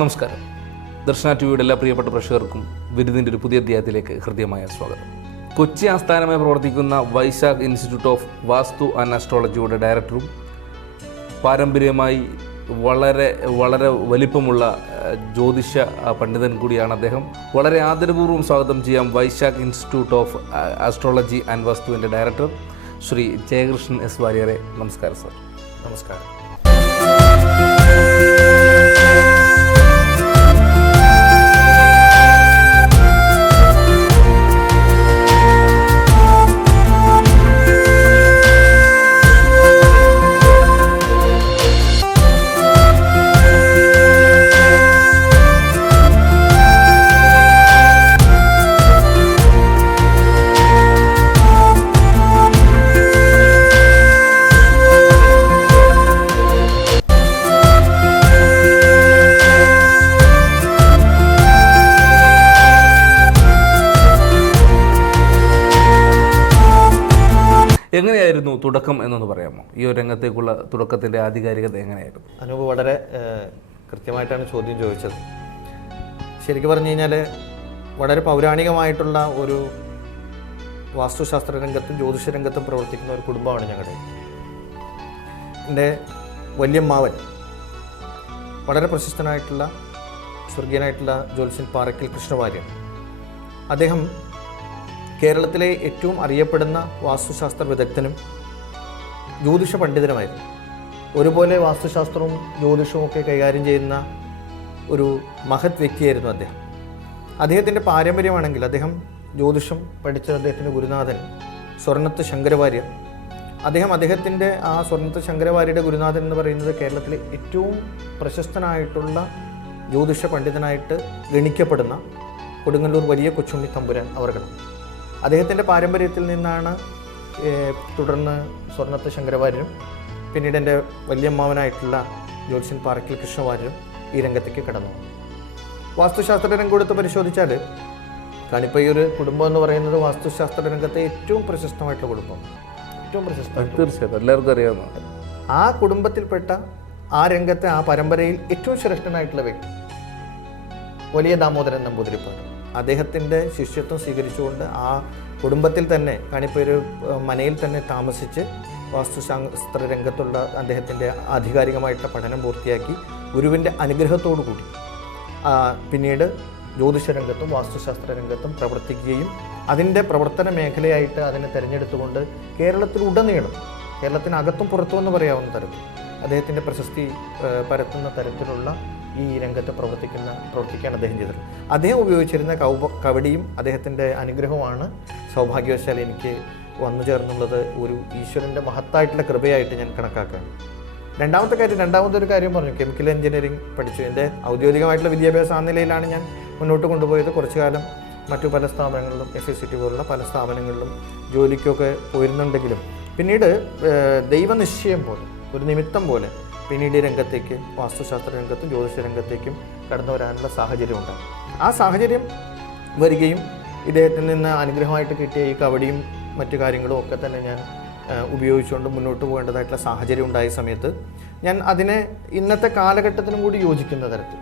നമസ്കാരം. ദർശന ടിവിയുടെ എല്ലാ പ്രിയപ്പെട്ട പ്രേക്ഷകർക്കും വിരുദിൻ്റെ ഒരു പുതിയ അധ്യായത്തിലേക്ക് ഹൃദ്യമായ സ്വാഗതം. കൊച്ചി ആസ്ഥാനമായി പ്രവർത്തിക്കുന്ന Vaishakh institute of Vastu and ആസ്ട്രോളജിയുടെ ഡയറക്ടറും പാരമ്പര്യമായി വളരെ വലിപ്പമുള്ള ജ്യോതിഷ പണ്ഡിതൻ കൂടിയാണ് അദ്ദേഹം. വളരെ ആദരപൂർവ്വം സ്വാഗതം ചെയ്യാം Vaishakh institute of astrology and വാസ്തുവിൻ്റെ ഡയറക്ടർ ശ്രീ ജയകൃഷ്ണൻ എസ് വാര്യരെ. നമസ്കാരം സർ. നമസ്കാരം. എങ്ങനെയായിരുന്നു തുടക്കം എന്നൊന്ന് പറയാമോ? ഈ ഒരു രംഗത്തേക്കുള്ള തുടക്കത്തിൻ്റെ ആധികാരികത എങ്ങനെയായിരുന്നു? അനൂപ് വളരെ കൃത്യമായിട്ടാണ് ചോദ്യം ചോദിച്ചത്. ശരിക്കും പറഞ്ഞു കഴിഞ്ഞാൽ വളരെ പൗരാണികമായിട്ടുള്ള ഒരു വാസ്തുശാസ്ത്ര രംഗത്തും ജ്യോതിഷ രംഗത്തും പ്രവർത്തിക്കുന്ന ഒരു കുടുംബമാണ് ഞങ്ങളുടെ. എൻ്റെ വല്യമ്മാവൻ വളരെ പ്രശസ്തനായിട്ടുള്ള സ്വർഗീയനായിട്ടുള്ള ജ്യോത്സ്യൻ പാറയ്ക്കൽ കൃഷ്ണവാര്യർ. അദ്ദേഹം കേരളത്തിലെ ഏറ്റവും അറിയപ്പെടുന്ന വാസ്തുശാസ്ത്ര വിദഗ്ധനും ജ്യോതിഷ പണ്ഡിതനുമായിരുന്നു. ഒരുപോലെ വാസ്തുശാസ്ത്രവും ജ്യോതിഷവും ഒക്കെ കൈകാര്യം ചെയ്യുന്ന ഒരു മഹത് വ്യക്തിയായിരുന്നു അദ്ദേഹം. അദ്ദേഹത്തിൻ്റെ പാരമ്പര്യമാണെങ്കിൽ അദ്ദേഹം ജ്യോതിഷം പഠിച്ച അദ്ദേഹത്തിൻ്റെ ഗുരുനാഥൻ സ്വർണ്ണത്ത് ശങ്കരവാര്യർ. അദ്ദേഹത്തിൻ്റെ ആ സ്വർണ്ണത്ത് ശങ്കരവാര്യരുടെ ഗുരുനാഥൻ എന്ന് പറയുന്നത് കേരളത്തിലെ ഏറ്റവും പ്രശസ്തനായിട്ടുള്ള ജ്യോതിഷ പണ്ഡിതനായിട്ട് ഗണിക്കപ്പെടുന്ന കൊടുങ്ങല്ലൂർ വലിയ കൊച്ചുണ്ണി തമ്പുരാൻ അവർകളാണ്. അദ്ദേഹത്തിൻ്റെ പാരമ്പര്യത്തിൽ നിന്നാണ് തുടർന്ന് സ്വർണ്ണത്ത് ശങ്കരവാര്യരും പിന്നീട് എൻ്റെ വല്യമ്മാവനായിട്ടുള്ള ജ്യോത്സ്യൻ പാറയ്ക്കൽ കൃഷ്ണവാര്യരും ഈ രംഗത്തേക്ക് കടന്നു. വാസ്തുശാസ്ത്ര രംഗം എടുത്ത് പരിശോധിച്ചാൽ കാണിപ്പോൾ ഈ ഒരു കുടുംബം എന്ന് പറയുന്നത് വാസ്തുശാസ്ത്ര രംഗത്തെ ഏറ്റവും പ്രശസ്തമായിട്ടുള്ള കുടുംബം. ഏറ്റവും പ്രശസ്തം തീർച്ചയായിട്ടും എല്ലാവർക്കും അറിയാവുന്ന ആ കുടുംബത്തിൽപ്പെട്ട ആ രംഗത്തെ ആ പരമ്പരയിൽ ഏറ്റവും ശ്രേഷ്ഠനായിട്ടുള്ള വ്യക്തി വലിയ ദാമോദരൻ നമ്പൂതിരിപ്പാട്. അദ്ദേഹത്തിൻ്റെ ശിഷ്യത്വം സ്വീകരിച്ചുകൊണ്ട് ആ കുടുംബത്തിൽ തന്നെ കാണിപ്പോൾ ഒരു മനയിൽ തന്നെ താമസിച്ച് വാസ്തുശാസ്ത്ര രംഗത്തുള്ള അദ്ദേഹത്തിൻ്റെ ആധികാരികമായിട്ടുള്ള പഠനം പൂർത്തിയാക്കി ഗുരുവിൻ്റെ അനുഗ്രഹത്തോടു കൂടി പിന്നീട് ജ്യോതിഷ രംഗത്തും വാസ്തുശാസ്ത്ര രംഗത്തും പ്രവർത്തിക്കുകയും അതിൻ്റെ പ്രവർത്തന മേഖലയായിട്ട് അതിനെ തിരഞ്ഞെടുത്തുകൊണ്ട് കേരളത്തിനകത്തും പുറത്തുമെന്ന് പറയാവുന്ന തരത്തിൽ അദ്ദേഹത്തിൻ്റെ പ്രശസ്തി പരത്തുന്ന തരത്തിലുള്ള ഈ രംഗത്ത് പ്രവർത്തിക്കാൻ അദ്ദേഹം ചെയ്തിട്ടുണ്ട്. അദ്ദേഹം ഉപയോഗിച്ചിരുന്ന കവടിയും അദ്ദേഹത്തിൻ്റെ അനുഗ്രഹമാണ് സൗഭാഗ്യവശാൽ എനിക്ക് വന്നു ചേർന്നുള്ളത് ഒരു ഈശ്വരൻ്റെ മഹത്തായിട്ടുള്ള കൃപയായിട്ട് ഞാൻ കണക്കാക്കുകയാണ്. രണ്ടാമതൊരു കാര്യം പറഞ്ഞു. കെമിക്കൽ എഞ്ചിനീയറിംഗ് പഠിച്ചു. എൻ്റെ ഔദ്യോഗികമായിട്ടുള്ള വിദ്യാഭ്യാസം ആ നിലയിലാണ് ഞാൻ മുന്നോട്ട് കൊണ്ടുപോയത്. കുറച്ചു കാലം മറ്റു പല സ്ഥാപനങ്ങളിലും FACT പോലുള്ള പല സ്ഥാപനങ്ങളിലും ജോലിക്കൊക്കെ പോയിരുന്നുണ്ടെങ്കിലും പിന്നീട് ദൈവനിശ്ചയം പോലെ ഒരു നിമിത്തം പോലെ പിന്നീട് ഈ രംഗത്തേക്ക് വാസ്തുശാസ്ത്ര രംഗത്തും ജ്യോതിഷ രംഗത്തേക്കും കടന്നു വരാനുള്ള സാഹചര്യം ഉണ്ടായി. ആ സാഹചര്യം വരികയും ഇദ്ദേഹത്തിൽ നിന്ന് അനുഗ്രഹമായിട്ട് കിട്ടിയ ഈ കവടിയും മറ്റു കാര്യങ്ങളും ഒക്കെ തന്നെ ഞാൻ ഉപയോഗിച്ചുകൊണ്ട് മുന്നോട്ട് പോകേണ്ടതായിട്ടുള്ള സാഹചര്യം ഉണ്ടായ സമയത്ത് ഞാൻ അതിനെ ഇന്നത്തെ കാലഘട്ടത്തിനും കൂടി യോജിക്കുന്ന തരത്തിൽ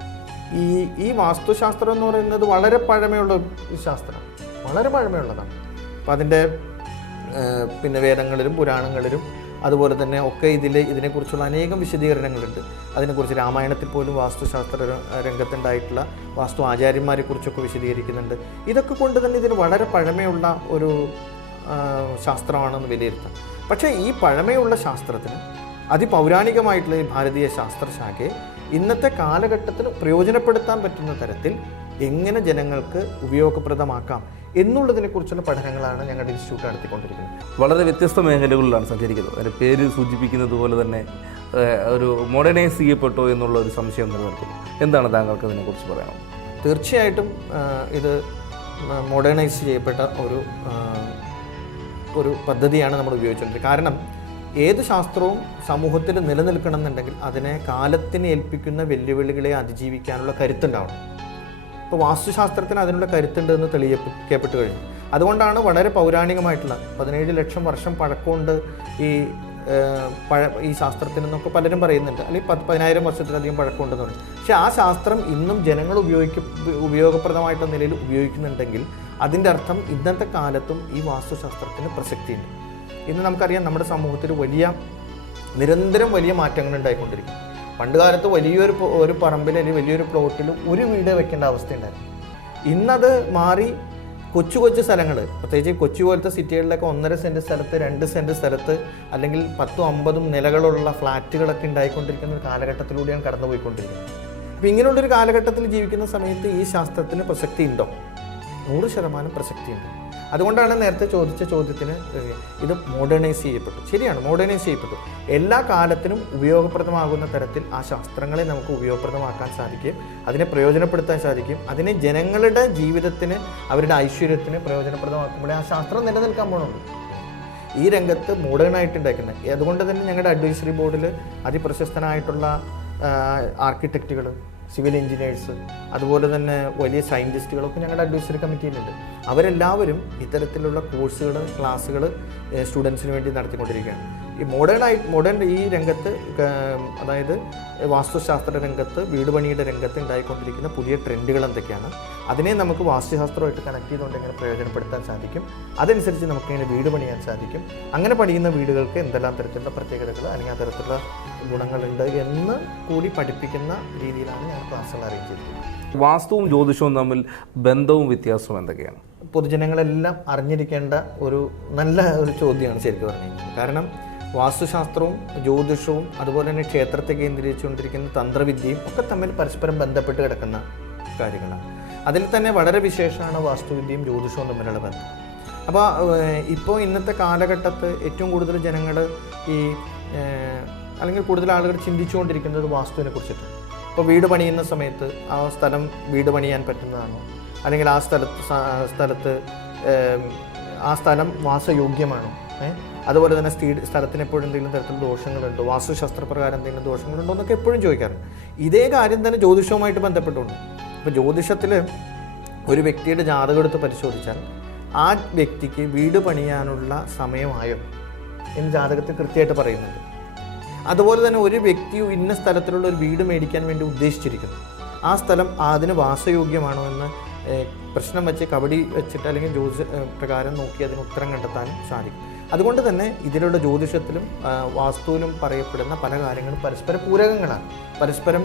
ഈ വാസ്തുശാസ്ത്രം എന്ന് പറയുന്നത് വളരെ പഴമയുള്ള ഒരു ശാസ്ത്രമാണ്, വളരെ പഴമയുള്ളതാണ്. അപ്പം അതിൻ്റെ പിന്നെ വേദങ്ങളിലും പുരാണങ്ങളിലും അതുപോലെ തന്നെ ഒക്കെ ഇതിനെക്കുറിച്ചുള്ള അനേകം വിശദീകരണങ്ങളുണ്ട്. അതിനെക്കുറിച്ച് രാമായണത്തിൽ പോലും വാസ്തുശാസ്ത്ര രംഗത്തുണ്ടായിട്ടുള്ള വാസ്തു ആചാര്യന്മാരെക്കുറിച്ചൊക്കെ വിശദീകരിക്കുന്നുണ്ട്. ഇതൊക്കെ കൊണ്ട് തന്നെ ഇതിന് വളരെ പഴമയുള്ള ഒരു ശാസ്ത്രമാണെന്ന് വിലയിരുത്താം. പക്ഷേ ഈ പഴമയുള്ള ശാസ്ത്രത്തിന് അതിപൗരാണികമായിട്ടുള്ള ഈ ഭാരതീയ ശാസ്ത്രശാഖയെ ഇന്നത്തെ കാലഘട്ടത്തിന് പ്രയോജനപ്പെടുത്താൻ പറ്റുന്ന തരത്തിൽ എങ്ങനെ ജനങ്ങൾക്ക് ഉപയോഗപ്രദമാക്കാം എന്നുള്ളതിനെക്കുറിച്ചുള്ള പഠനങ്ങളാണ് ഞങ്ങളുടെ ഇൻസ്റ്റിറ്റ്യൂട്ട് നടത്തിക്കൊണ്ടിരിക്കുന്നത്. വളരെ വ്യത്യസ്ത മേഖലകളിലാണ് സഞ്ചരിക്കുന്നത്. അതിൻ്റെ പേര് സൂചിപ്പിക്കുന്നത് പോലെ തന്നെ ഒരു മോഡേണൈസ് ചെയ്യപ്പെട്ടോ എന്നുള്ള ഒരു സംശയം നിലനിൽക്കുന്നു. എന്താണ് താങ്കൾക്ക് അതിനെക്കുറിച്ച് പറയാം? തീർച്ചയായിട്ടും ഇത് മോഡേണൈസ് ചെയ്യപ്പെട്ട ഒരു പദ്ധതിയാണ് നമ്മൾ ഉപയോഗിച്ചുകൊണ്ടിരിക്കുന്നത്. കാരണം ഏത് ശാസ്ത്രവും സമൂഹത്തിൽ നിലനിൽക്കണം എന്നുണ്ടെങ്കിൽ അതിനെ കാലത്തിന് ഏൽപ്പിക്കുന്ന വെല്ലുവിളികളെ അതിജീവിക്കാനുള്ള കരുത്തുണ്ടാവണം. ഇപ്പോൾ വാസ്തുശാസ്ത്രത്തിന് അതിനുള്ള കരുത്തുണ്ടെന്ന് തെളിയിക്കപ്പെട്ടു കഴിഞ്ഞു. അതുകൊണ്ടാണ് വളരെ പൗരാണികമായിട്ടുള്ള 17 ലക്ഷം വർഷം പഴക്കമുണ്ട് ഈ ഈ ശാസ്ത്രത്തിനെന്നൊക്കെ പലരും പറയുന്നുണ്ട്, അല്ലെങ്കിൽ 10,000 വർഷത്തിലധികം പഴക്കമുണ്ടെന്ന് പറയും. പക്ഷേ ആ ശാസ്ത്രം ഇന്നും ജനങ്ങൾ ഉപയോഗപ്രദമായിട്ടുള്ള നിലയിൽ ഉപയോഗിക്കുന്നുണ്ടെങ്കിൽ അതിൻ്റെ അർത്ഥം ഇന്നത്തെ കാലത്തും ഈ വാസ്തുശാസ്ത്രത്തിന് പ്രസക്തിയുണ്ട്. ഇന്ന് നമുക്കറിയാം നമ്മുടെ സമൂഹത്തിൽ നിരന്തരം വലിയ മാറ്റങ്ങൾ ഉണ്ടായിക്കൊണ്ടിരിക്കും. പണ്ട് കാലത്ത് ഒരു പറമ്പിൽ അല്ലെങ്കിൽ വലിയൊരു പ്ലോട്ടിൽ ഒരു വീട് വെക്കേണ്ട അവസ്ഥയുണ്ടായിരുന്നു. ഇന്നത് മാറി കൊച്ചു സ്ഥലങ്ങൾ, പ്രത്യേകിച്ച് കൊച്ചി പോലത്തെ സിറ്റികളിലൊക്കെ 1.5 സെൻറ്റ് സ്ഥലത്ത് 2 സെൻറ്റ് സ്ഥലത്ത് അല്ലെങ്കിൽ 10-50 നിലകളുള്ള ഫ്ലാറ്റുകളൊക്കെ ഉണ്ടായിക്കൊണ്ടിരിക്കുന്ന ഒരു കാലഘട്ടത്തിലൂടെയാണ് കടന്നുപോയിക്കൊണ്ടിരിക്കുന്നത്. അപ്പോൾ ഇങ്ങനെയുള്ളൊരു കാലഘട്ടത്തിൽ ജീവിക്കുന്ന സമയത്ത് ഈ ശാസ്ത്രത്തിന് പ്രസക്തി ഉണ്ടോ? 100% പ്രസക്തിയുണ്ട്. അതുകൊണ്ടാണ് നേരത്തെ ചോദിച്ച ചോദ്യത്തിന് ഇത് മോഡേണൈസ് ചെയ്യപ്പെട്ടു. ശരിയാണ്, മോഡേണൈസ് ചെയ്യപ്പെട്ടു. എല്ലാ കാലത്തിനും ഉപയോഗപ്രദമാകുന്ന തരത്തിൽ ആ ശാസ്ത്രങ്ങളെ നമുക്ക് ഉപയോഗപ്രദമാക്കാൻ സാധിക്കും, അതിനെ പ്രയോജനപ്പെടുത്താൻ സാധിക്കും. അതിനെ ജനങ്ങളുടെ ജീവിതത്തിന്, അവരുടെ ഐശ്വര്യത്തിന് പ്രയോജനപ്രദമാക്കുമ്പോഴേ ആ ശാസ്ത്രം നിലനിൽക്കാൻ പോകുന്നുള്ളൂ. ഈ രംഗത്ത് മോഡേണായിട്ടുണ്ടാക്കുന്നത്. അതുകൊണ്ട് തന്നെ ഞങ്ങളുടെ അഡ്വൈസറി ബോർഡിൽ അതിപ്രശസ്തനായിട്ടുള്ള ആർക്കിടെക്റ്റുകൾ, സിവിൽ എഞ്ചിനീയേഴ്സ്, അതുപോലെ തന്നെ വലിയ സയൻറ്റിസ്റ്റുകളൊക്കെ ഞങ്ങളുടെ അഡ്വൈസറി കമ്മിറ്റിയിലുണ്ട്. അവരെല്ലാവരും ഇത്തരത്തിലുള്ള ക്ലാസ്സുകൾ സ്റ്റുഡൻസിന് വേണ്ടി നടത്തിക്കൊണ്ടിരിക്കുകയാണ്. ഈ മോഡേൺ ഈ രംഗത്ത്, അതായത് വാസ്തുശാസ്ത്ര രംഗത്ത്, വീട് പണിയുടെ രംഗത്ത് ഉണ്ടായിക്കൊണ്ടിരിക്കുന്ന പുതിയ ട്രെൻഡുകൾ എന്തൊക്കെയാണ്, അതിനെ നമുക്ക് വാസ്തുശാസ്ത്രമായിട്ട് കണക്ട് ചെയ്തുകൊണ്ട് എങ്ങനെ പ്രയോജനപ്പെടുത്താൻ സാധിക്കും, അതനുസരിച്ച് നമുക്ക് എങ്ങനെ വീട് പണിയാൻ സാധിക്കും, അങ്ങനെ പണിയുന്ന വീടുകൾക്ക് എന്തെല്ലാം തരത്തിലുള്ള പ്രത്യേകതകൾ അല്ലെങ്കിൽ ആ തരത്തിലുള്ള ഗുണങ്ങളുണ്ട് എന്ന് കൂടി പഠിപ്പിക്കുന്ന രീതിയിലാണ് ഞാൻ ക്ലാസ്സുകൾ അറേഞ്ച് ചെയ്തിരിക്കുന്നത്. വാസ്തുവും ജ്യോതിഷവും തമ്മിൽ ബന്ധവും വ്യത്യാസവും എന്തൊക്കെയാണ്? പൊതുജനങ്ങളെല്ലാം അറിഞ്ഞിരിക്കേണ്ട ഒരു നല്ല ചോദ്യമാണ് ശരിക്കും പറഞ്ഞു കഴിഞ്ഞാൽ. കാരണം വാസ്തുശാസ്ത്രവും ജ്യോതിഷവും അതുപോലെ തന്നെ ക്ഷേത്രത്തെ കേന്ദ്രീകരിച്ചുകൊണ്ടിരിക്കുന്ന തന്ത്രവിദ്യയും ഒക്കെ തമ്മിൽ പരസ്പരം ബന്ധപ്പെട്ട് കിടക്കുന്ന കാര്യങ്ങളാണ്. അതിൽ തന്നെ വളരെ വിശേഷമാണ് വാസ്തുവിദ്യയും ജ്യോതിഷവും തമ്മിലുള്ള ബന്ധം. അപ്പോൾ ഇപ്പോൾ ഇന്നത്തെ കാലഘട്ടത്ത് ഏറ്റവും കൂടുതൽ ജനങ്ങൾ അല്ലെങ്കിൽ കൂടുതൽ ആളുകൾ ചിന്തിച്ചുകൊണ്ടിരിക്കുന്നത് വാസ്തുവിനെ കുറിച്ചിട്ട്. ഇപ്പോൾ വീട് പണിയുന്ന സമയത്ത് ആ സ്ഥലം വീട് പണിയാൻ പറ്റുന്നതാണോ, അല്ലെങ്കിൽ ആ സ്ഥലത്ത് ആ സ്ഥലം വാസയോഗ്യമാണോ, അതുപോലെ തന്നെ സ്ഥലത്തിന് എപ്പോഴും എന്തെങ്കിലും തരത്തിലുള്ള ദോഷങ്ങളുണ്ടോ, വാസ്തുശാസ്ത്രപ്രകാരം എന്തെങ്കിലും ദോഷങ്ങളുണ്ടോ എന്നൊക്കെ എപ്പോഴും ചോദിക്കാറുണ്ട്. ഇതേ കാര്യം തന്നെ ജ്യോതിഷവുമായിട്ട് ബന്ധപ്പെട്ടുകൊണ്ട്. ഇപ്പോൾ ജ്യോതിഷത്തിൽ ഒരു വ്യക്തിയുടെ ജാതകം എടുത്ത് പരിശോധിച്ചാൽ ആ വ്യക്തിക്ക് വീട് പണിയാനുള്ള സമയമായോ എന്ന് ജാതകത്തിൽ കൃത്യമായിട്ട് പറയുന്നുണ്ട്. അതുപോലെ തന്നെ ഒരു വ്യക്തി ഇന്ന സ്ഥലത്തിലുള്ള ഒരു വീട് മേടിക്കാൻ വേണ്ടി ഉദ്ദേശിച്ചിരിക്കുന്നു, ആ സ്ഥലം അതിന് വാസയോഗ്യമാണോ എന്ന് പ്രശ്നം വെച്ച് കബഡി വെച്ചിട്ട് അല്ലെങ്കിൽ ജ്യോതിഷ പ്രകാരം നോക്കി അതിന് ഉത്തരം കണ്ടെത്താനും സാധിക്കും. അതുകൊണ്ട് തന്നെ ഇതിലുള്ള ജ്യോതിഷത്തിലും വാസ്തുവിലും പറയപ്പെടുന്ന പല കാര്യങ്ങളും പരസ്പരം പൂരകങ്ങളാണ്. പരസ്പരം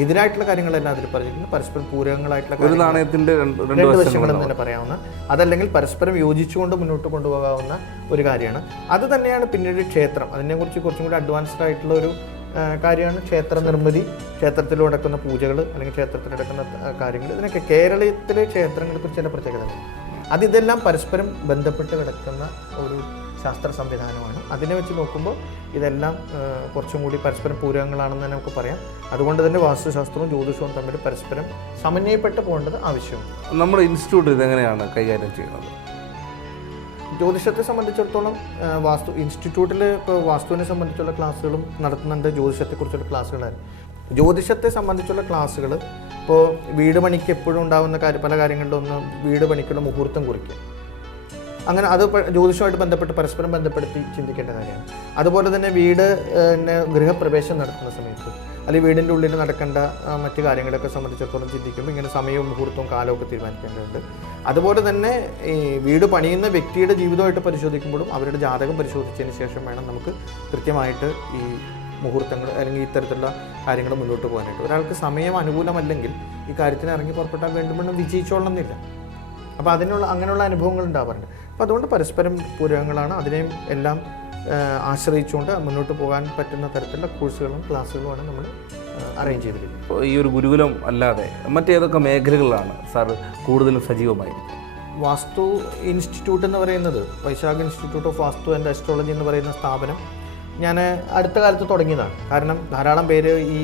എതിരായിട്ടുള്ള കാര്യങ്ങളല്ല അതിൽ പറഞ്ഞിരിക്കുന്നത്, പരസ്പരം പൂരകങ്ങളായിട്ടുള്ള ഒരു നാണയത്തിൻ്റെ രണ്ട് വശങ്ങളെന്ന് തന്നെ പറയാവുന്ന, അതല്ലെങ്കിൽ പരസ്പരം യോജിച്ചുകൊണ്ട് മുന്നോട്ട് കൊണ്ടുപോകാവുന്ന ഒരു കാര്യമാണ്. അത് തന്നെയാണ് പിന്നീട് ക്ഷേത്രം. അതിനെക്കുറിച്ച് കുറച്ചും കൂടി അഡ്വാൻസ്ഡ് ആയിട്ടുള്ള ഒരു കാര്യമാണ് ക്ഷേത്ര നിർമ്മിതി, ക്ഷേത്രത്തിൽ നടക്കുന്ന പൂജകൾ അല്ലെങ്കിൽ ക്ഷേത്രത്തിൽ നടക്കുന്ന കാര്യങ്ങൾ. ഇതിനൊക്കെ കേരളത്തിലെ ക്ഷേത്രങ്ങൾക്ക് ചില പ്രത്യേകതകൾ. ഇതെല്ലാം പരസ്പരം ബന്ധപ്പെട്ട് കിടക്കുന്ന ഒരു ശാസ്ത്ര സംവിധാനമാണ്. അതിനെ വെച്ച് നോക്കുമ്പോൾ ഇതെല്ലാം കുറച്ചും കൂടി പരസ്പരം പൂരകങ്ങളാണെന്ന് തന്നെ നമുക്ക് പറയാം. അതുകൊണ്ട് തന്നെ വാസ്തുശാസ്ത്രവും ജ്യോതിഷവും തമ്മിൽ പരസ്പരം സമന്വയപ്പെട്ട് പോകേണ്ടത് ആവശ്യമാണ്. നമ്മുടെ ഇൻസ്റ്റിറ്റ്യൂട്ട് ഇതെങ്ങനെയാണ് കൈകാര്യം ചെയ്യുന്നത്? ജ്യോതിഷത്തെ സംബന്ധിച്ചിടത്തോളം ഇൻസ്റ്റിറ്റ്യൂട്ടിൽ ഇപ്പോൾ വാസ്തുവിനെ സംബന്ധിച്ചുള്ള ക്ലാസ്സുകളും നടത്തുന്നുണ്ട്, ജ്യോതിഷത്തെക്കുറിച്ചുള്ള ക്ലാസ്സുകളായിരുന്നു. ജ്യോതിഷത്തെ സംബന്ധിച്ചുള്ള ക്ലാസ്സുകൾ ഇപ്പോൾ വീട് പണിക്ക് എപ്പോഴും ഉണ്ടാകുന്ന പല കാര്യങ്ങളിലൊന്ന് വീട് പണിക്കുള്ള മുഹൂർത്തം കുറിക്കുക. അങ്ങനെ അത് ജ്യോതിഷവുമായിട്ട് ബന്ധപ്പെട്ട് പരസ്പരം ബന്ധപ്പെടുത്തി ചിന്തിക്കേണ്ട കാര്യമാണ്. അതുപോലെ തന്നെ ഗൃഹപ്രവേശം നടത്തുന്ന സമയത്ത് അല്ലെങ്കിൽ വീടിൻ്റെ ഉള്ളിൽ നടക്കേണ്ട മറ്റു കാര്യങ്ങളൊക്കെ സംബന്ധിച്ചിടത്തോളം ചിന്തിക്കുമ്പോൾ ഇങ്ങനെ സമയവും മുഹൂർത്തവും കാലമൊക്കെ തീരുമാനിക്കേണ്ടതുണ്ട്. അതുപോലെ തന്നെ ഈ വീട് പണിയുന്ന വ്യക്തിയുടെ ജീവിതമായിട്ട് പരിശോധിക്കുമ്പോഴും അവരുടെ ജാതകം പരിശോധിച്ചതിന് ശേഷം വേണം നമുക്ക് കൃത്യമായിട്ട് ഈ മുഹൂർത്തങ്ങൾ അല്ലെങ്കിൽ ഇത്തരത്തിലുള്ള കാര്യങ്ങൾ മുന്നോട്ട് പോകാനായിട്ട്. ഒരാൾക്ക് സമയം അനുകൂലമല്ലെങ്കിൽ ഈ കാര്യത്തിന് ഇറങ്ങി പുറപ്പെട്ടാൽ വീണ്ടും വിജയിച്ചോളണമെന്നില്ല. അപ്പോൾ അങ്ങനെയുള്ള അനുഭവങ്ങൾ ഉണ്ടാവാറുണ്ട്. അപ്പോൾ അതുകൊണ്ട് പരസ്പരം പൂരകങ്ങളാണ്. അതിനെയും എല്ലാം ആശ്രയിച്ചുകൊണ്ട് മുന്നോട്ട് പോകാൻ പറ്റുന്ന തരത്തിലുള്ള കോഴ്സുകളും ക്ലാസ്സുകളുമാണ് നമ്മൾ അറേഞ്ച് ചെയ്തിരിക്കുന്നത്. ഈ ഒരു ഗുരുകുലം അല്ലാതെ മറ്റേതൊക്കെ മേഖലകളിലാണ് സാർ കൂടുതലും സജീവമായി? വാസ്തു ഇൻസ്റ്റിറ്റ്യൂട്ട് എന്ന് പറയുന്നത്, Vaishakh institute of Vastu and astrology എന്ന് പറയുന്ന സ്ഥാപനം ഞാൻ അടുത്ത കാലത്ത് തുടങ്ങിയതാണ്. കാരണം ധാരാളം പേര് ഈ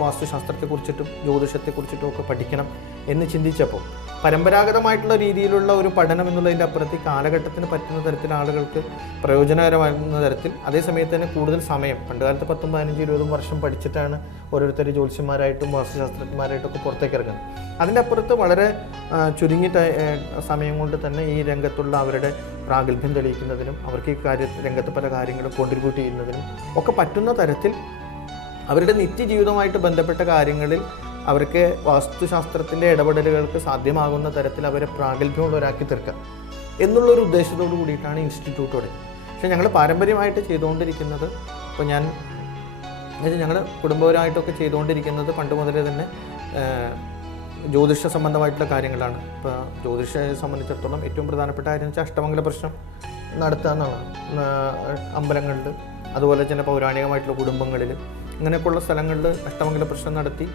വാസ്തുശാസ്ത്രത്തെക്കുറിച്ചിട്ടും ജ്യോതിഷത്തെക്കുറിച്ചിട്ടും ഒക്കെ പഠിക്കണം എന്ന് ചിന്തിച്ചപ്പോൾ പരമ്പരാഗതമായിട്ടുള്ള രീതിയിലുള്ള ഒരു പഠനം എന്നുള്ളതിൻ്റെ അപ്പുറത്ത് കാലഘട്ടത്തിന് പറ്റുന്ന തരത്തിൽ ആളുകൾക്ക് പ്രയോജനകരമാകുന്ന തരത്തിൽ, അതേസമയത്ത് തന്നെ കൂടുതൽ സമയം, പണ്ടുകാലത്ത് 10, 15, 20 വർഷം പഠിച്ചിട്ടാണ് ഓരോരുത്തർ ജ്യോത്സ്യന്മാരായിട്ടും വാസ്തുശാസ്ത്രജ്ഞന്മാരായിട്ടൊക്കെ പുറത്തേക്ക് ഇറങ്ങുന്നത്. അതിൻ്റെ അപ്പുറത്ത് വളരെ ചുരുങ്ങിയ സമയം കൊണ്ട് തന്നെ ഈ രംഗത്തുള്ള അവരുടെ പ്രാഗൽഭ്യം തെളിയിക്കുന്നതിനും അവർക്ക് ഈ രംഗത്ത് പല കാര്യങ്ങളും കോൺട്രിബ്യൂട്ട് ചെയ്യുന്നതിനും ഒക്കെ പറ്റുന്ന തരത്തിൽ അവരുടെ നിത്യജീവിതവുമായിട്ട് ബന്ധപ്പെട്ട കാര്യങ്ങളിൽ അവർക്ക് വാസ്തുശാസ്ത്രത്തിൻ്റെ ഇടപെടലുകൾക്ക് സാധ്യമാകുന്ന തരത്തിൽ അവരെ പ്രാഗൽഭ്യമുള്ളവരാക്കി തീർക്കുക എന്നുള്ളൊരു ഉദ്ദേശത്തോടു കൂടിയിട്ടാണ് ഇൻസ്റ്റിറ്റ്യൂട്ട് തുടങ്ങി. പക്ഷേ ഞങ്ങൾ പാരമ്പര്യമായിട്ട് ചെയ്തുകൊണ്ടിരിക്കുന്നത്, ഇപ്പോൾ ഞങ്ങൾ കുടുംബപരമായിട്ടൊക്കെ ചെയ്തുകൊണ്ടിരിക്കുന്നത് പണ്ട് മുതലേ തന്നെ ജ്യോതിഷ സംബന്ധമായിട്ടുള്ള കാര്യങ്ങളാണ്. ഇപ്പോൾ ജ്യോതിഷയെ സംബന്ധിച്ചിടത്തോളം ഏറ്റവും പ്രധാനപ്പെട്ട കാര്യം വെച്ചാൽ അഷ്ടമംഗല പ്രശ്നം നടത്തുക എന്നുള്ളതാണ്. അമ്പലങ്ങളിൽ, അതുപോലെ തന്നെ പൗരാണികമായിട്ടുള്ള കുടുംബങ്ങളിൽ, അങ്ങനെയൊക്കെയുള്ള സ്ഥലങ്ങളിൽ അഷ്ടമംഗല പ്രശ്നം നടത്തി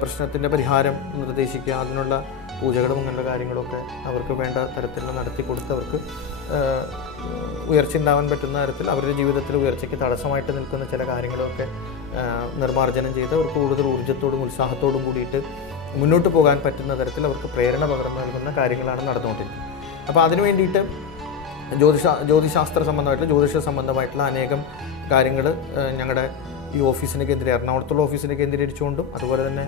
പ്രശ്നത്തിൻ്റെ പരിഹാരം നിർദ്ദേശിക്കുക, അതിനുള്ള പൂജകളും അങ്ങനെയുള്ള കാര്യങ്ങളൊക്കെ അവർക്ക് വേണ്ട തരത്തിൽ നടത്തി കൊടുത്ത് അവർക്ക് ഉയർച്ച ഉണ്ടാവാൻ പറ്റുന്ന തരത്തിൽ അവരുടെ ജീവിതത്തിൽ ഉയർച്ചയ്ക്ക് തടസ്സമായിട്ട് നിൽക്കുന്ന ചില കാര്യങ്ങളൊക്കെ നിർമ്മാർജ്ജനം ചെയ്ത് അവർക്ക് കൂടുതൽ ഊർജ്ജത്തോടും ഉത്സാഹത്തോടും കൂടിയിട്ട് മുന്നോട്ട് പോകാൻ പറ്റുന്ന തരത്തിൽ അവർക്ക് പ്രേരണ പകർന്നു നൽകുന്ന കാര്യങ്ങളാണ് നടന്നുകൊണ്ടിരിക്കുന്നത്. അപ്പോൾ അതിനു വേണ്ടിയിട്ട് ജ്യോതിശാസ്ത്ര സംബന്ധമായിട്ടുള്ള ജ്യോതിഷ സംബന്ധമായിട്ടുള്ള അനേകം കാര്യങ്ങൾ ഞങ്ങളുടെ ഈ ഓഫീസിനെ എറണാകുളത്തുള്ള ഓഫീസിനെ കേന്ദ്രീകരിച്ചുകൊണ്ടും അതുപോലെ തന്നെ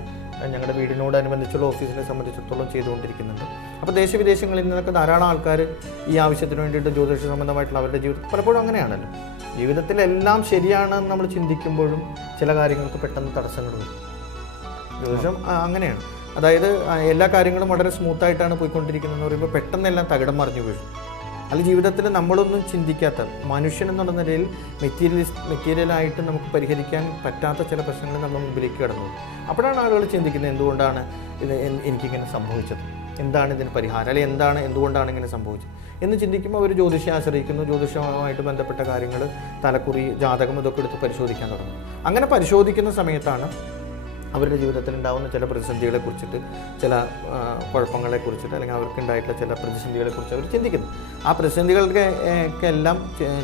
ഞങ്ങളുടെ വീടിനോടനുബന്ധിച്ചുള്ള ഓഫീസിനെ സംബന്ധിച്ചിടത്തോളം ചെയ്തുകൊണ്ടിരിക്കുന്നുണ്ട്. അപ്പോൾ ദേശവിദേശങ്ങളിൽ നിന്നൊക്കെ ധാരാളം ആൾക്കാർ ഈ ആവശ്യത്തിന് വേണ്ടിയിട്ട് ജ്യോതിഷ സംബന്ധമായിട്ടുള്ള അവരുടെ ജീവിതം പലപ്പോഴും അങ്ങനെയാണല്ലോ, ജീവിതത്തിലെല്ലാം ശരിയാണെന്ന് നമ്മൾ ചിന്തിക്കുമ്പോഴും ചില കാര്യങ്ങൾക്ക് പെട്ടെന്ന് തടസ്സങ്ങൾ വരും. ജ്യോതിഷം അങ്ങനെയാണ്, അതായത് എല്ലാ കാര്യങ്ങളും വളരെ സ്മൂത്തായിട്ടാണ് പോയിക്കൊണ്ടിരിക്കുന്നതെന്ന് പറയുമ്പോൾ പെട്ടെന്നെല്ലാം തകിടം മറിഞ്ഞു വീഴും. അല്ല, ജീവിതത്തിൽ നമ്മളൊന്നും ചിന്തിക്കാത്ത മനുഷ്യൻ എന്നുള്ള നിലയിൽ മെറ്റീരിയലായിട്ട് നമുക്ക് പരിഹരിക്കാൻ പറ്റാത്ത ചില പ്രശ്നങ്ങൾ നമ്മൾ മുമ്പിലേക്ക് കടന്നു. അപ്പോഴാണ് ആളുകൾ ചിന്തിക്കുന്നത് എന്തുകൊണ്ടാണ് എനിക്കിങ്ങനെ സംഭവിച്ചത്, എന്താണ് ഇതിന് പരിഹാരം, അല്ലെങ്കിൽ എന്തുകൊണ്ടാണ് ഇങ്ങനെ സംഭവിച്ചത് എന്ന് ചിന്തിക്കുമ്പോൾ അവർ ജ്യോതിഷയെ ആശ്രയിക്കുന്നു. ജ്യോതിഷവുമായിട്ട് ബന്ധപ്പെട്ട കാര്യങ്ങൾ, തലക്കുറി, ജാതകം ഇതൊക്കെ എടുത്ത് പരിശോധിക്കാൻ തുടങ്ങും. അങ്ങനെ പരിശോധിക്കുന്ന സമയത്താണ് അവരുടെ ജീവിതത്തിൽ ഉണ്ടാകുന്ന ചില പ്രതിസന്ധികളെക്കുറിച്ചിട്ട്, ചില കുഴപ്പങ്ങളെക്കുറിച്ചിട്ട്, അല്ലെങ്കിൽ അവർക്കുണ്ടായിട്ടുള്ള ചില പ്രതിസന്ധികളെക്കുറിച്ച് അവർ ചിന്തിക്കുന്നു. ആ പ്രതിസന്ധികൾക്കെല്ലാം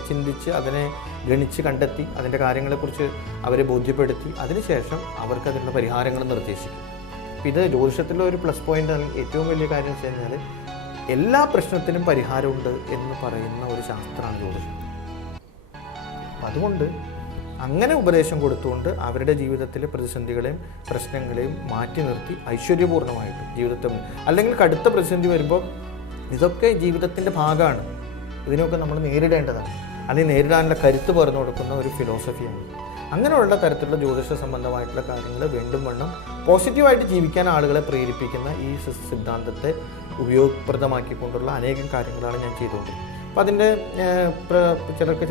ചിന്തിച്ച് അതിനെ ഗണിച്ച് കണ്ടെത്തി അതിൻ്റെ കാര്യങ്ങളെക്കുറിച്ച് അവരെ ബോധ്യപ്പെടുത്തി അതിനുശേഷം അവർക്ക് അതിനുള്ള പരിഹാരങ്ങൾ നിർദ്ദേശിക്കും. ഇത് ജ്യോതിഷത്തിലെ ഒരു പ്ലസ് പോയിൻ്റ്, അല്ലെങ്കിൽ ഏറ്റവും വലിയ കാര്യം വെച്ച് കഴിഞ്ഞാൽ എല്ലാ പ്രശ്നത്തിനും പരിഹാരമുണ്ട് എന്ന് പറയുന്ന ഒരു ശാസ്ത്രമാണ് ജ്യോതിഷം. അതുകൊണ്ട് അങ്ങനെ ഉപദേശം കൊടുത്തുകൊണ്ട് അവരുടെ ജീവിതത്തിലെ പ്രതിസന്ധികളെയും പ്രശ്നങ്ങളെയും മാറ്റി നിർത്തി ഐശ്വര്യപൂർണ്ണമായിട്ട് ജീവിതത്തിൽ, അല്ലെങ്കിൽ കടുത്ത പ്രതിസന്ധി വരുമ്പോൾ ഇതൊക്കെ ജീവിതത്തിൻ്റെ ഭാഗമാണ്, ഇതിനൊക്കെ നമ്മൾ നേരിടേണ്ടതാണ്, അല്ലെങ്കിൽ നേരിടാനുള്ള കരുത്ത് പറഞ്ഞു കൊടുക്കുന്ന ഒരു ഫിലോസഫിയാണ്. അങ്ങനെയുള്ള തരത്തിലുള്ള ജ്യോതിഷ സംബന്ധമായിട്ടുള്ള കാര്യങ്ങൾ വീണ്ടും വണ്ണം പോസിറ്റീവായിട്ട് ജീവിക്കാൻ ആളുകളെ പ്രേരിപ്പിക്കുന്ന ഈ സിദ്ധാന്തത്തെ ഉപയോഗപ്രദമാക്കിക്കൊണ്ടുള്ള അനേകം കാര്യങ്ങളാണ് ഞാൻ ചെയ്തുകൊണ്ടിരിക്കുന്നത്. അപ്പോൾ അതിൻ്റെ ചിലർക്ക്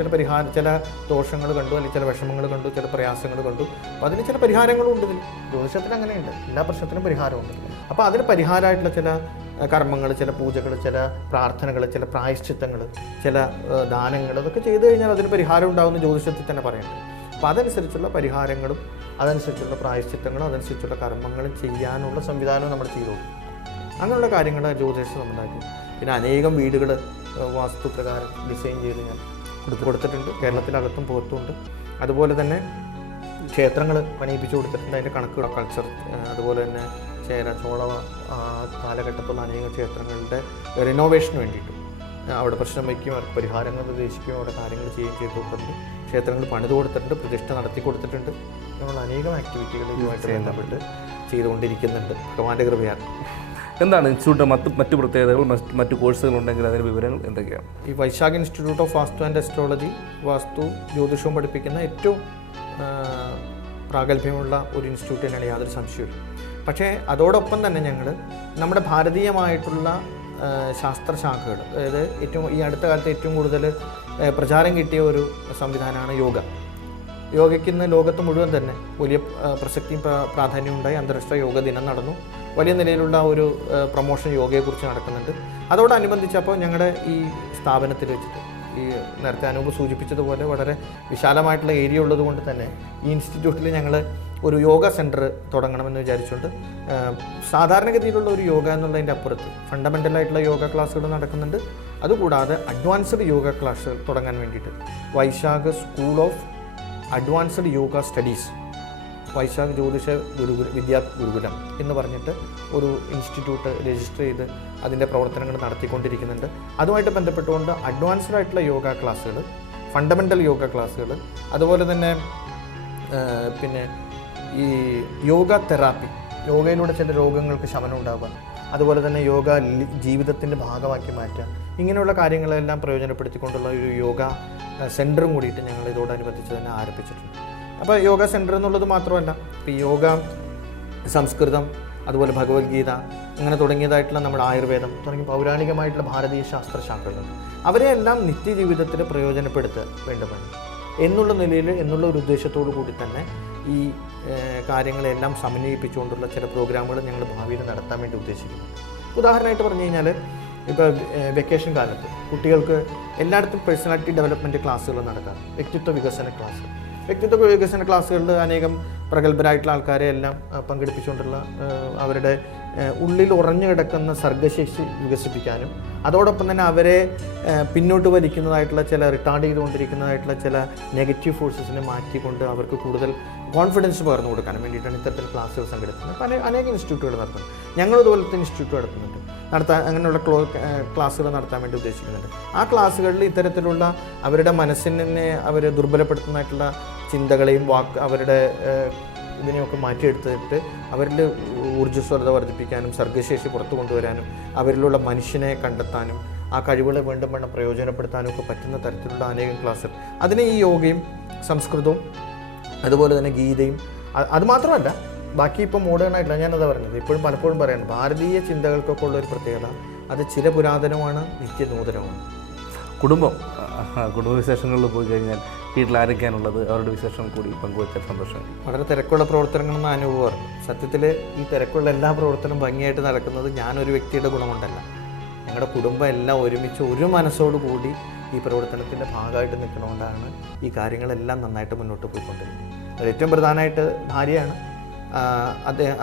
ചില ദോഷങ്ങൾ കണ്ടു, അല്ലെങ്കിൽ ചില വിഷമങ്ങൾ കണ്ടു, ചില പ്രയാസങ്ങൾ കണ്ടു. അപ്പോൾ അതിന് ചില പരിഹാരങ്ങളും ഉണ്ട്. ഇതിൽ ജ്യോതിഷത്തിന് അങ്ങനെയുണ്ട്, എല്ലാ പ്രശ്നത്തിനും പരിഹാരമുണ്ട്. അപ്പോൾ അതിന് പരിഹാരമായിട്ടുള്ള ചില കർമ്മങ്ങൾ, ചില പൂജകൾ, ചില പ്രാർത്ഥനകൾ, ചില പ്രായശ്ചിത്തങ്ങൾ, ചില ദാനങ്ങൾ, അതൊക്കെ ചെയ്തു കഴിഞ്ഞാൽ അതിന് പരിഹാരം ഉണ്ടാകുന്ന ജ്യോതിഷത്തിൽ തന്നെ പറയുന്നുണ്ട്. അപ്പോൾ അതനുസരിച്ചുള്ള പരിഹാരങ്ങളും അതനുസരിച്ചുള്ള പ്രായശ്ചിത്തങ്ങളും അതനുസരിച്ചുള്ള കർമ്മങ്ങളും ചെയ്യാനുള്ള സംവിധാനവും നമ്മൾ ചെയ്തു. അങ്ങനെയുള്ള കാര്യങ്ങൾ ജ്യോതിഷം ഉണ്ടാക്കി. പിന്നെ അനേകം വീടുകൾ വാസ്തുപ്രകാരം ഡിസൈൻ ചെയ്ത് ഞാൻ കൊടുത്തിട്ടുണ്ട്, കേരളത്തിനകത്തും പുറത്തുമുണ്ട്. അതുപോലെ തന്നെ ക്ഷേത്രങ്ങൾ പണിയിപ്പിച്ചു കൊടുത്തിട്ടുണ്ട്, അതിൻ്റെ കണക്കുകൾ, കൾച്ചർ. അതുപോലെ തന്നെ ചോളവ കാലഘട്ടത്തുള്ള അനേകം ക്ഷേത്രങ്ങളുടെ റിനോവേഷന് വേണ്ടിയിട്ട് അവിടെ പ്രശ്നം വയ്ക്കുകയും അവർക്ക് പരിഹാരങ്ങൾ നിർദ്ദേശിക്കുകയും അവിടെ കാര്യങ്ങൾ ചെയ്തു കൊടുത്തിട്ടുണ്ട്. ക്ഷേത്രങ്ങൾ പണിത് കൊടുത്തിട്ടുണ്ട്, പ്രതിഷ്ഠ നടത്തി കൊടുത്തിട്ടുണ്ട്. നമ്മൾ അനേകം ആക്ടിവിറ്റികൾ ഇതുമായിട്ട് ബന്ധപ്പെട്ട് ചെയ്തുകൊണ്ടിരിക്കുന്നുണ്ട്, ഭഗവാന്റെ കൃപയാണ്. എന്താണ് ഇൻസ്റ്റിറ്റ്യൂട്ടിൻ്റെ മറ്റു പ്രത്യേകതകൾ, മറ്റു കോഴ്സുകൾ ഉണ്ടെങ്കിൽ അതിൻ്റെ വിവരങ്ങൾ എന്തൊക്കെയാണ്? ഈ Vaishakh institute of Vastu and astrology Vastu ജ്യോതിഷവും പഠിപ്പിക്കുന്ന ഏറ്റവും പ്രാഗൽഭ്യമുള്ള ഒരു ഇൻസ്റ്റിറ്റ്യൂട്ട് തന്നെയാണ്, യാതൊരു സംശയമില്ല. പക്ഷേ അതോടൊപ്പം തന്നെ ഞങ്ങൾ നമ്മുടെ ഭാരതീയമായിട്ടുള്ള ശാസ്ത്രശാഖകൾ, അതായത് ഈ അടുത്ത കാലത്ത് ഏറ്റവും കൂടുതൽ പ്രചാരം കിട്ടിയ ഒരു സംവിധാനമാണ് യോഗ. യോഗയ്ക്ക് ഇന്ന് ലോകത്ത് മുഴുവൻ തന്നെ വലിയ പ്രസക്തിയും പ്രാധാന്യവും ഉണ്ടായി. അന്താരാഷ്ട്ര യോഗ ദിനം നടന്നു. വലിയ നിലയിലുള്ള ഒരു പ്രൊമോഷൻ യോഗയെക്കുറിച്ച് നടക്കുന്നുണ്ട്. അതോടനുബന്ധിച്ചപ്പോൾ ഞങ്ങളുടെ ഈ സ്ഥാപനത്തിൽ വെച്ചിട്ട്, ഈ നേരത്തെ അനൂപ് സൂചിപ്പിച്ചതുപോലെ വളരെ വിശാലമായിട്ടുള്ള ഏരിയ ഉള്ളത് കൊണ്ട് തന്നെ ഈ ഇൻസ്റ്റിറ്റ്യൂട്ടിൽ ഞങ്ങൾ ഒരു യോഗ സെൻറ്റർ തുടങ്ങണമെന്ന് വിചാരിച്ചുകൊണ്ട് സാധാരണഗതിയിലുള്ള ഒരു യോഗ എന്നുള്ളതിൻ്റെ അപ്പുറത്ത് ഫണ്ടമെൻ്റലായിട്ടുള്ള യോഗ ക്ലാസ്സുകൾ നടക്കുന്നുണ്ട്. അതുകൂടാതെ അഡ്വാൻസ്ഡ് യോഗ ക്ലാസ്സുകൾ തുടങ്ങാൻ വേണ്ടിയിട്ട് Vaishakh school of advanced yoga studies Vaishakh Jyothisha Vidya ഗുരുകുലം എന്ന് പറഞ്ഞിട്ട് ഒരു ഇൻസ്റ്റിറ്റ്യൂട്ട് രജിസ്റ്റർ ചെയ്ത് അതിൻ്റെ പ്രവർത്തനങ്ങൾ നടത്തിക്കൊണ്ടിരിക്കുന്നുണ്ട്. അതുമായിട്ട് ബന്ധപ്പെട്ടുകൊണ്ട് അഡ്വാൻസ്ഡ് ആയിട്ടുള്ള യോഗ ക്ലാസ്സുകൾ, ഫണ്ടമെൻ്റൽ യോഗ ക്ലാസ്സുകൾ, അതുപോലെ തന്നെ പിന്നെ ഈ യോഗ തെറാപ്പി, യോഗയിലൂടെ ചില രോഗങ്ങൾക്ക് ശമനം ഉണ്ടാവുക, അതുപോലെ തന്നെ യോഗ ജീവിതത്തിൻ്റെ ഭാഗമാക്കി മാറ്റുക, ഇങ്ങനെയുള്ള കാര്യങ്ങളെല്ലാം പ്രയോജനപ്പെടുത്തിക്കൊണ്ടുള്ള ഒരു യോഗ സെൻറ്ററും കൂടിയിട്ട് ഞങ്ങൾ ഇതോടനുബന്ധിച്ച് തന്നെ ആരംഭിച്ചിട്ടുണ്ട്. അപ്പോൾ യോഗ സെൻറ്റർ എന്നുള്ളത് മാത്രമല്ല, ഇപ്പോൾ ഈ യോഗ, സംസ്കൃതം, അതുപോലെ ഭഗവത്ഗീത, അങ്ങനെ തുടങ്ങിയതായിട്ടുള്ള നമ്മുടെ ആയുർവേദം തുടങ്ങി പൗരാണികമായിട്ടുള്ള ഭാരതീയ ശാസ്ത്രശാഖകളുണ്ട്. അവരെയെല്ലാം നിത്യജീവിതത്തിൽ പ്രയോജനപ്പെടുത്തുക വേണ്ടതാണ് എന്നുള്ള നിലയിൽ, എന്നുള്ള ഒരു ഉദ്ദേശത്തോടു കൂടി തന്നെ ഈ കാര്യങ്ങളെല്ലാം സമന്വയിപ്പിച്ചുകൊണ്ടുള്ള ചില പ്രോഗ്രാമുകൾ ഞങ്ങൾ ഭാവിയിൽ നടത്താൻ വേണ്ടി ഉദ്ദേശിക്കുന്നു. ഉദാഹരണമായിട്ട് പറഞ്ഞു കഴിഞ്ഞാൽ, ഇപ്പോൾ വെക്കേഷൻ കാലത്ത് കുട്ടികൾക്ക് എല്ലായിടത്തും പേഴ്സണാലിറ്റി ഡെവലപ്മെൻറ്റ് ക്ലാസ്സുകൾ നടക്കാം, വ്യക്തിത്വ വികസന ക്ലാസ്സുകളിൽ അനേകം പ്രഗത്ഭരായിട്ടുള്ള ആൾക്കാരെ എല്ലാം പങ്കെടുപ്പിച്ചുകൊണ്ടുള്ള അവരുടെ ഉള്ളിൽ ഉറഞ്ഞു കിടക്കുന്ന സർഗശേഷി വികസിപ്പിക്കാനും, അതോടൊപ്പം തന്നെ അവരെ പിന്നോട്ട് വലിക്കുന്നതായിട്ടുള്ള ചില റിട്ടാർഡ് ചെയ്തുകൊണ്ടിരിക്കുന്നതായിട്ടുള്ള ചില നെഗറ്റീവ് ഫോഴ്സസിനെ മാറ്റിക്കൊണ്ട് അവർക്ക് കൂടുതൽ കോൺഫിഡൻസ് പകർന്നു കൊടുക്കാനും വേണ്ടിയിട്ടാണ് ഇത്തരത്തിൽ ക്ലാസ്സുകൾ സംഘടിപ്പിക്കുന്നത്. അപ്പോൾ അനേകം ഇൻസ്റ്റിറ്റ്യൂട്ടുകൾ നടത്തുന്നു. ഞങ്ങൾ ഇതുപോലത്തെ ഇൻസ്റ്റിറ്റ്യൂട്ട് നടത്തുന്നുണ്ട്, അങ്ങനെയുള്ള ക്ലാസ്സുകൾ നടത്താൻ വേണ്ടി ഉദ്ദേശിക്കുന്നുണ്ട്. ആ ക്ലാസ്സുകളിൽ ഇത്തരത്തിലുള്ള അവരുടെ മനസ്സിനെ അവർ ദുർബലപ്പെടുത്തുന്നതായിട്ടുള്ള ചിന്തകളെയും അവരുടെ ഇതിനെയൊക്കെ മാറ്റിയെടുത്തിട്ട് അവരിൽ ഊർജ്ജസ്വലത വർദ്ധിപ്പിക്കാനും സർഗശേഷി പുറത്തു കൊണ്ടുവരാനും അവരിലുള്ള മനുഷ്യനെ കണ്ടെത്താനും ആ കഴിവുകളെ വീണ്ടും വേണം പ്രയോജനപ്പെടുത്താനും ഒക്കെ പറ്റുന്ന തരത്തിലുള്ള അനേകം ക്ലാസ്സുകൾ. അതിന് ഈ യോഗയും സംസ്കൃതവും അതുപോലെ തന്നെ ഗീതയും, അതുമാത്രമല്ല ബാക്കി ഇപ്പോൾ മോഡേൺ ആയിട്ടില്ല, ഞാനതാ പറഞ്ഞത്, ഇപ്പോഴും പലപ്പോഴും പറയുന്നത് ഭാരതീയ ചിന്തകൾക്കൊക്കെ ഉള്ളൊരു പ്രത്യേകത അത് ചിരപുരാതനമാണ്, നിത്യനൂതനമാണ്. കുടുംബ വിശേഷങ്ങളിൽ പോയി കഴിഞ്ഞാൽ വീട്ടിൽ ആരൊക്കെയാണുള്ളത്, അവരുടെ വിശേഷം കൂടി പങ്കുവച്ചാൽ സന്തോഷം. വളരെ തിരക്കുള്ള പ്രവർത്തനങ്ങളെന്ന് അനുഭവം. സത്യത്തിൽ ഈ തിരക്കുള്ള എല്ലാ പ്രവർത്തനവും ഭംഗിയായിട്ട് നടക്കുന്നത് ഞാനൊരു വ്യക്തിയുടെ ഗുണമുണ്ടല്ല, ഞങ്ങളുടെ കുടുംബം എല്ലാം ഒരുമിച്ച് ഒരു മനസ്സോടു കൂടി ഈ പ്രവർത്തനത്തിൻ്റെ ഭാഗമായിട്ട് നിൽക്കണതുകൊണ്ടാണ് ഈ കാര്യങ്ങളെല്ലാം നന്നായിട്ട് മുന്നോട്ട് പോയിക്കൊണ്ടിരിക്കുന്നത്. അതിൽ ഏറ്റവും പ്രധാനമായിട്ട് ഭാര്യയാണ്.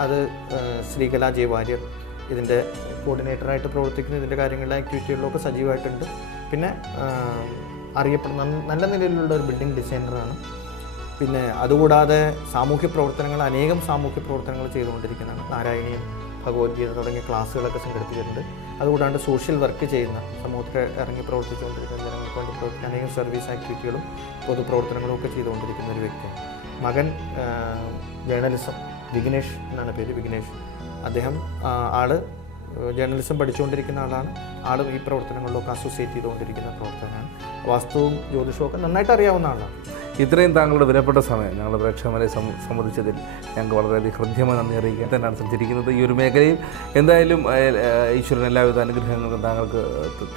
അത് ശ്രീകല ജെ വാര്യർ ഇതിൻ്റെ കോർഡിനേറ്ററായിട്ട് പ്രവർത്തിക്കുന്ന, ഇതിൻ്റെ കാര്യങ്ങളിലെ ആക്ടിവിറ്റികളിലൊക്കെ സജീവമായിട്ടുണ്ട്. പിന്നെ അറിയപ്പെടുന്ന നല്ല നിലയിലുള്ള ഒരു ബിൽഡിംഗ് ഡിസൈനറാണ്. പിന്നെ അതുകൂടാതെ അനേകം സാമൂഹ്യ പ്രവർത്തനങ്ങൾ ചെയ്തുകൊണ്ടിരിക്കുന്നതാണ്. നാരായണീയം, ഭഗവത്ഗീത തുടങ്ങിയ ക്ലാസ്സുകളൊക്കെ സംഘടിപ്പിച്ചിട്ടുണ്ട്. അതുകൂടാണ്ട് സോഷ്യൽ വർക്ക് ചെയ്യുന്ന, സമൂഹത്തിൽ ഇറങ്ങി പ്രവർത്തിച്ചുകൊണ്ടിരിക്കുന്ന, ജനങ്ങൾക്ക് വേണ്ടി പ്രവർത്തിക്കുന്ന അനേകം സർവീസ് ആക്ടിവിറ്റികളും പൊതുപ്രവർത്തനങ്ങളും ഒക്കെ ചെയ്തുകൊണ്ടിരിക്കുന്ന ഒരു വ്യക്തിയാണ്. മകൻ ജേർണലിസം, വിഘ്നേഷ് എന്നാണ് പേര്, വിഘ്നേഷ്. അദ്ദേഹം ജേർണലിസം പഠിച്ചുകൊണ്ടിരിക്കുന്ന ആളാണ്. ആളും ഈ പ്രവർത്തനങ്ങളിലൊക്കെ അസോസിയേറ്റ് ചെയ്തുകൊണ്ടിരിക്കുന്ന പ്രവർത്തനമാണ്. വാസ്തുവും ജ്യോതിഷവും ഒക്കെ നന്നായിട്ട് അറിയാവുന്ന ആളാണ്. ഇത്രയും താങ്കളുടെ വിലപ്പെട്ട സമയം ഞങ്ങളുടെ പ്രേക്ഷകരെ സംബന്ധിച്ചതിൽ ഞങ്ങൾക്ക് വളരെയധികം ഹൃദ്യമായി നന്ദി അറിയിക്കാൻ തന്നെയാണ് സഞ്ചരിക്കുന്നത്. ഈ ഒരു മേഖലയിൽ എന്തായാലും ഈശ്വരൻ എല്ലാവിധ അനുഗ്രഹങ്ങളും താങ്കൾക്ക്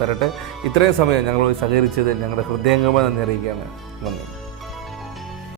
തരട്ടെ. ഇത്രയും സമയം ഞങ്ങളോട് സഹകരിച്ചതിൽ ഞങ്ങളുടെ ഹൃദയംഗമായി നന്ദി അറിയിക്കുകയാണ്. നന്ദി.